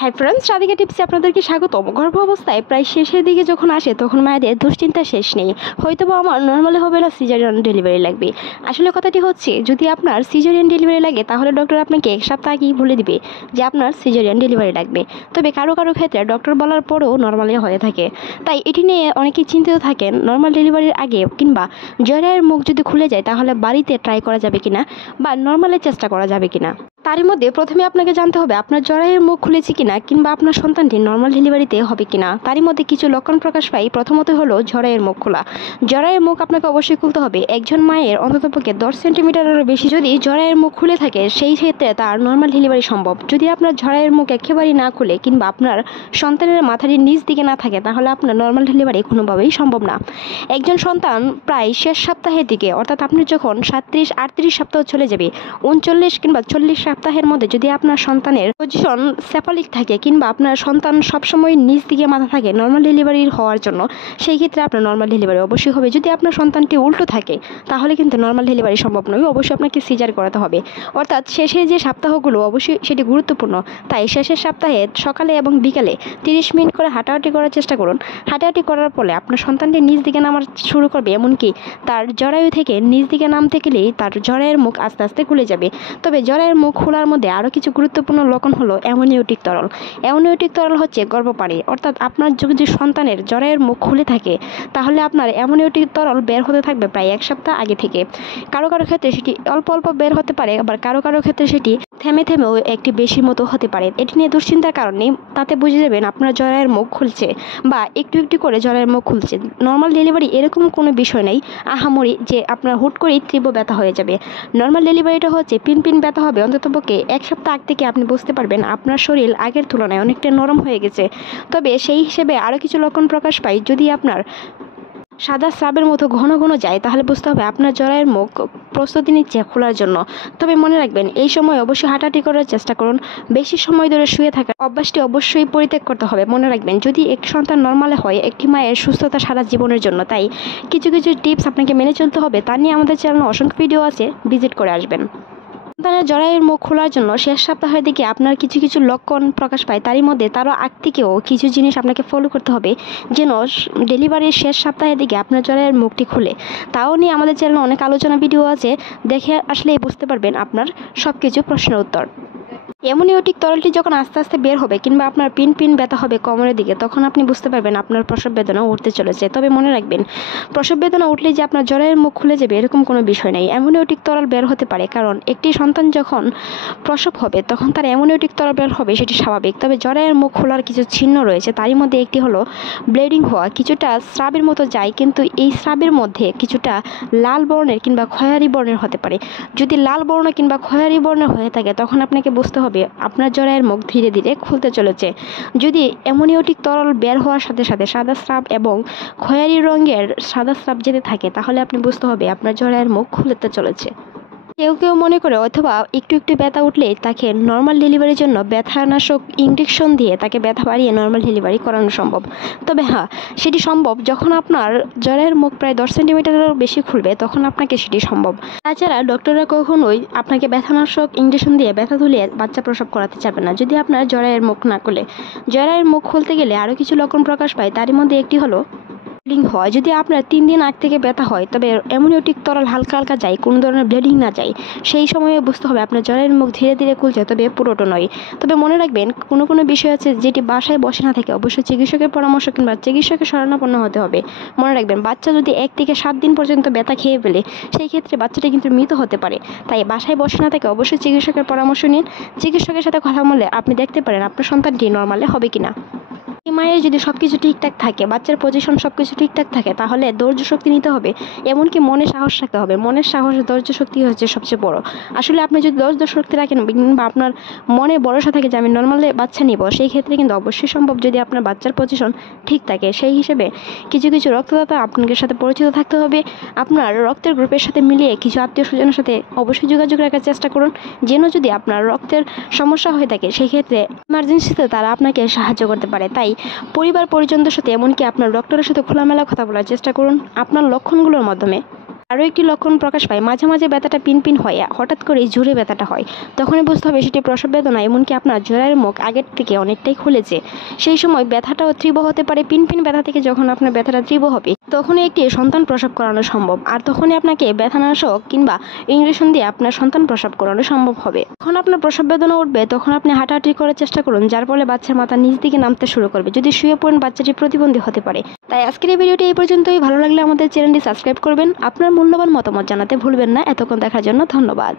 Hi friends, Radhika টিপসে আপনাদেরকে স্বাগতম। গর্ভ অবস্থায় প্রায় শেষের দিকে যখন আসে তখন মায়েদের দুশ্চিন্তা শেষ নেই। হয়তোবা আমার নর্মালি হবে না, সিজারিয়ান ডেলিভারি লাগবে। আসলে কথাটি হচ্ছে, যদি আপনার সিজারিয়ান ডেলিভারি লাগে তাহলে ডক্টর আপনাকে এক সপ্তাহ আগেই বলে দিবে যে আপনার সিজারিয়ান ডেলিভারি লাগবে। তবে কারো কারো ক্ষেত্রে ডক্টর বলার পরেও নর্মালি হয়ে থাকে। তাই এটি নিয়ে অনেকেই চিন্তিত থাকেন, নর্মাল ডেলিভারির আগে কিংবা জরায়ের মুখ যদি খুলে যায় তাহলে বাড়িতে ট্রাই করা যাবে কিনা বা নর্মালের চেষ্টা করা যাবে কিনা। তারই মধ্যে প্রথমে আপনাকে জানতে হবে আপনার জরায়ুর মুখ খুলেছে কিনা কিংবা আপনার সন্তানটি নর্মাল ডেলিভারিতে হবে কিনা। তারই মধ্যে কিছু লক্ষণ প্রকাশ পাই। প্রথমত হলো জরায়ুর মুখ খোলা। জরায়ুর মুখ আপনাকে অবশ্যই খুলতে হবে। একজন মায়ের অন্ততপক্ষে 10 সেন্টিমিটারেরও বেশি যদি জরায়ুর মুখ খুলে থাকে সেই ক্ষেত্রে তার নর্মাল ডেলিভারি সম্ভব। যদি আপনার জরায়ুর মুখ একেবারেই না খুলে কিংবা আপনার সন্তানের মাথার নিচ দিকে না থাকে তাহলে আপনার নর্মাল ডেলিভারি কোনোভাবেই সম্ভব না। একজন সন্তান প্রায় শেষ সপ্তাহের দিকে, অর্থাৎ আপনি যখন 37-38 সপ্তাহ চলে যাবে, 39 কিংবা 40 সপ্তাহের মধ্যে যদি আপনার সন্তানের পজিশন সেফালিক থাকে কিংবা আপনার সন্তান সবসময় নিচ দিকে মাথা থাকে নর্মাল ডেলিভারি হওয়ার জন্য, সেই ক্ষেত্রে আপনার নর্মাল ডেলিভারি অবশ্যই হবে। যদি আপনার সন্তানটি উল্টো থাকে তাহলে কিন্তু নর্মাল ডেলিভারি সম্ভব নয়, অবশ্যই আপনাকে সিজার করাতে হবে। অর্থাৎ শেষের যে সপ্তাহগুলো অবশ্যই সেটি গুরুত্বপূর্ণ। তাই শেষের সপ্তাহে সকালে এবং বিকালে 30 মিনিট করে হাঁটাহাঁটি করার চেষ্টা করুন। হাঁটাহাঁটি করার ফলে আপনার সন্তানটি নিচ দিকে নামার শুরু করবে, এমনকি তার জরায়ু থেকে নিচ দিকে নামতে গেলেই তার জরায়ের মুখ আস্তে আস্তে খুলে যাবে। তবে জরায়ের মুখ খোলার মধ্যে আরও কিছু গুরুত্বপূর্ণ লক্ষণ হলো অ্যামনিওটিক তরল। অ্যামনিওটিক তরল হচ্ছে গর্ভপানি। অর্থাৎ আপনার যদি সন্তানের জরায়ের মুখ খুলে থাকে তাহলে আপনার অ্যামনিওটিক তরল বের হতে থাকবে প্রায় 1 সপ্তাহ আগে থেকে। কারো কারো ক্ষেত্রে সেটি অল্প অল্প বের হতে পারে, আবার কারো কারো ক্ষেত্রে সেটি থেমে থেমেও একটি বেশি মতো হতে পারে। এটি নিয়ে দুশ্চিন্তার কারণে তাতে বুঝে যাবেন আপনার জরায়ের মুখ খুলছে বা একটু একটু করে জরায়ের মুখ খুলছে। নর্মাল ডেলিভারি এরকম কোনো বিষয় নেই আহামরি যে আপনার হুট করেই তীব্র ব্যথা হয়ে যাবে। নর্মাল ডেলিভারিটা হচ্ছে পিন পিন ব্যথা হবে। অন্ততপক্ষে 1 সপ্তাহ আগ থেকে আপনি বুঝতে পারবেন আপনার শরীর আগের তুলনায় অনেকটা নরম হয়ে গেছে। তবে সেই হিসেবে আরও কিছু লক্ষণ প্রকাশ পায়। যদি আপনার সাদা স্রাবের মতো ঘন ঘন যায় তাহলে বুঝতে হবে আপনার জরায়ের মুখ প্রস্তুতি নিচ্ছে খোলার জন্য। তবে মনে রাখবেন এই সময় অবশ্যই হাঁটাহাঁটি করার চেষ্টা করুন। বেশি সময় ধরে শুয়ে থাকার অভ্যাসটি অবশ্যই পরিত্যাগ করতে হবে। মনে রাখবেন যদি একটি সন্তান নর্মালে হয়, একটি মায়ের সুস্থতা সারা জীবনের জন্য। তাই কিছু কিছু টিপস আপনাকে মেনে চলতে হবে। তা নিয়ে আমাদের চ্যানেলে অসংখ্য ভিডিও আছে, ভিজিট করে আসবেন। সন্তানের জরায়ুর মুখ খোলার জন্য শেষ সপ্তাহের দিকে আপনার কিছু কিছু লক্ষণ প্রকাশ পায়। তারই মধ্যে তারও আগ থেকেও কিছু জিনিস আপনাকে ফলো করতে হবে যেন ডেলিভারির শেষ সপ্তাহের দিকে আপনার জরায়ুর মুখটি খুলে। তাও নিয়ে আমাদের চ্যানেলে অনেক আলোচনা ভিডিও আছে, দেখে আসলেই বুঝতে পারবেন আপনার সব কিছু প্রশ্নের উত্তর। অ্যামনিওটিক তরলটি যখন আস্তে আস্তে বের হবে কিংবা আপনার পিন পিন ব্যথা হবে কোমরের দিকে, তখন আপনি বুঝতে পারবেন আপনার প্রসব বেদনা উঠতে চলেছে। তবে মনে রাখবেন প্রসব বেদনা উঠলে যে আপনার জরায়ুর মুখ খুলে যাবে এরকম কোনো বিষয় নেই। অ্যামনিওটিক তরল বের হতে পারে, কারণ একটি সন্তান যখন প্রসব হবে তখন তার অ্যামনিওটিক তরল বের হবে, সেটি স্বাভাবিক। তবে জরায়ুর মুখ খোলার কিছু চিহ্ন রয়েছে, তারই মধ্যে একটি হলো ব্লিডিং হওয়া। কিছুটা স্রাবের মতো যায়, কিন্তু এই স্রাবের মধ্যে কিছুটা লাল বর্ণের কিংবা খয়েরি বর্ণের হতে পারে। যদি লাল বর্ণ কিংবা খয়েরি বর্ণের হয়ে থাকে তখন আপনাকে বুঝতে হবে আপনার জরায়ুর মুখ ধীরে ধীরে খুলতে চলেছে। যদি অ্যামনিওটিক তরল বের হওয়ার সাথে সাথে সাদা স্রাব এবং খয়েরি রঙের সাদা স্রাব যেতে থাকে তাহলে আপনি বুঝতে হবে আপনার জরায়ুর মুখ খুলতে চলেছে। কেউ কেউ মনে করে অথবা একটু একটু ব্যথা উঠলে তাকে নর্মাল ডেলিভারির জন্য ব্যথানাশক ইঞ্জেকশন দিয়ে তাকে ব্যথা বাড়িয়ে নর্মাল ডেলিভারি করানো সম্ভব। তবে হ্যাঁ, সেটি সম্ভব যখন আপনার জরায়ুর মুখ প্রায় 10 সেন্টিমিটারেরও বেশি খুলবে, তখন আপনাকে সেটি সম্ভব। তাছাড়া ডক্টররা কখনোই আপনাকে ব্যথানাশক ইঞ্জেকশন দিয়ে ব্যথা তুলিয়ে বাচ্চা প্রসব করাতে চাবে না যদি আপনার জরায়ুর মুখ না খুলে। জরায়ুর মুখ খুলতে গেলে আরও কিছু লক্ষণ প্রকাশ পায়, তারই মধ্যে একটি হলো ব্লিডিং হয়। যদি আপনার 3 দিন আগ থেকে ব্যথা হয় তবে অ্যামনিওটিক তরল হালকা হালকা যায়, কোনো ধরনের ব্লিডিং না যায়, সেই সময়ে বুঝতে হবে আপনার জরায়ুর মুখ ধীরে ধীরে খুলছে, তবে পুরোটা নয়। তবে মনে রাখবেন কোনো কোনো বিষয় আছে যেটি বাসায় বসে না থাকে, অবশ্যই চিকিৎসকের পরামর্শ কিংবা চিকিৎসকের শরণাপন্ন হতে হবে। মনে রাখবেন বাচ্চা যদি 1 থেকে 7 দিন পর্যন্ত ব্যথা খেয়ে ফেলে সেই ক্ষেত্রে বাচ্চাটা কিন্তু মৃত হতে পারে। তাই বাসায় বসে না থাকে অবশ্যই চিকিৎসকের পরামর্শ নিন। চিকিৎসকের সাথে কথা বলে আপনি দেখতে পারেন আপনার সন্তানটি নর্মালে হবে কিনা। মায়ের যদি সব কিছু ঠিকঠাক থাকে, বাচ্চার পজিশন সব কিছু ঠিকঠাক থাকে, তাহলে ধৈর্য শক্তি নিতে হবে, এমনকি মনে সাহস রাখতে হবে। মনের সাহস ধৈর্য শক্তি হচ্ছে সবচেয়ে বড়। আসলে আপনি যদি ধৈর্য শক্তি রাখেন বা আপনার মনে ভরসা থাকে যে আমি নর্মালে বাচ্চা নিব, সেই ক্ষেত্রে কিন্তু অবশ্যই সম্ভব যদি আপনার বাচ্চার পজিশন ঠিক থাকে। সেই হিসেবে কিছু কিছু রক্তদাতা আপনাদের সাথে পরিচিত থাকতে হবে। আপনার রক্তের গ্রুপের সাথে মিলিয়ে কিছু আত্মীয় স্বজনের সাথে অবশ্যই যোগাযোগ রাখার চেষ্টা করুন, যেন যদি আপনার রক্তের সমস্যা হয়ে থাকে সেই ক্ষেত্রে ইমার্জেন্সিতে তারা আপনাকে সাহায্য করতে পারে। তাই পরিবার পরিজনদের সাথে এমনকি আপনার ডক্টরের সাথে খোলামেলা কথা বলার চেষ্টা করুন আপনার লক্ষণগুলোর মাধ্যমে। আরও একটি লক্ষণ প্রকাশ পায়, মাঝে মাঝে ব্যথাটা পিনপিন হয়, হঠাৎ করেই জোরে ব্যথাটা হয়। তখনই বুঝতে হবে সেটি প্রসব বেদনা, এমনকি আপনার জরায়ুর মুখ আগের থেকে অনেকটাই খুলেছে। সেই সময় ব্যথাটাও তীব্র হতে পারে। পিনপিন ব্যথা থেকে যখন আপনার ব্যথাটা তীব্র হবে তখনই একটি সন্তান প্রসব করানো সম্ভব, আর তখনই আপনাকে ব্যথানাশক কিংবা ইঞ্জেকশন দিয়ে আপনার সন্তান প্রসব করানো সম্ভব হবে। যখন আপনার প্রসব বেদনা উঠবে তখন আপনি হাঁটাহাঁটি করার চেষ্টা করুন, যার ফলে বাচ্চার মাথা নিচ দিকে নামতে শুরু করবে। যদি শুয়ে পড়েন বাচ্চাটি প্রতিবন্ধী হতে পারে। তাই আজকের এই ভিডিওটি এই পর্যন্তই। ভালো লাগলে আমাদের চ্যানেলটি সাবস্ক্রাইব করবেন। আপনার মূল্যবান মতামত জানাতে ভুলবেন না। এতক্ষণ দেখার জন্য ধন্যবাদ।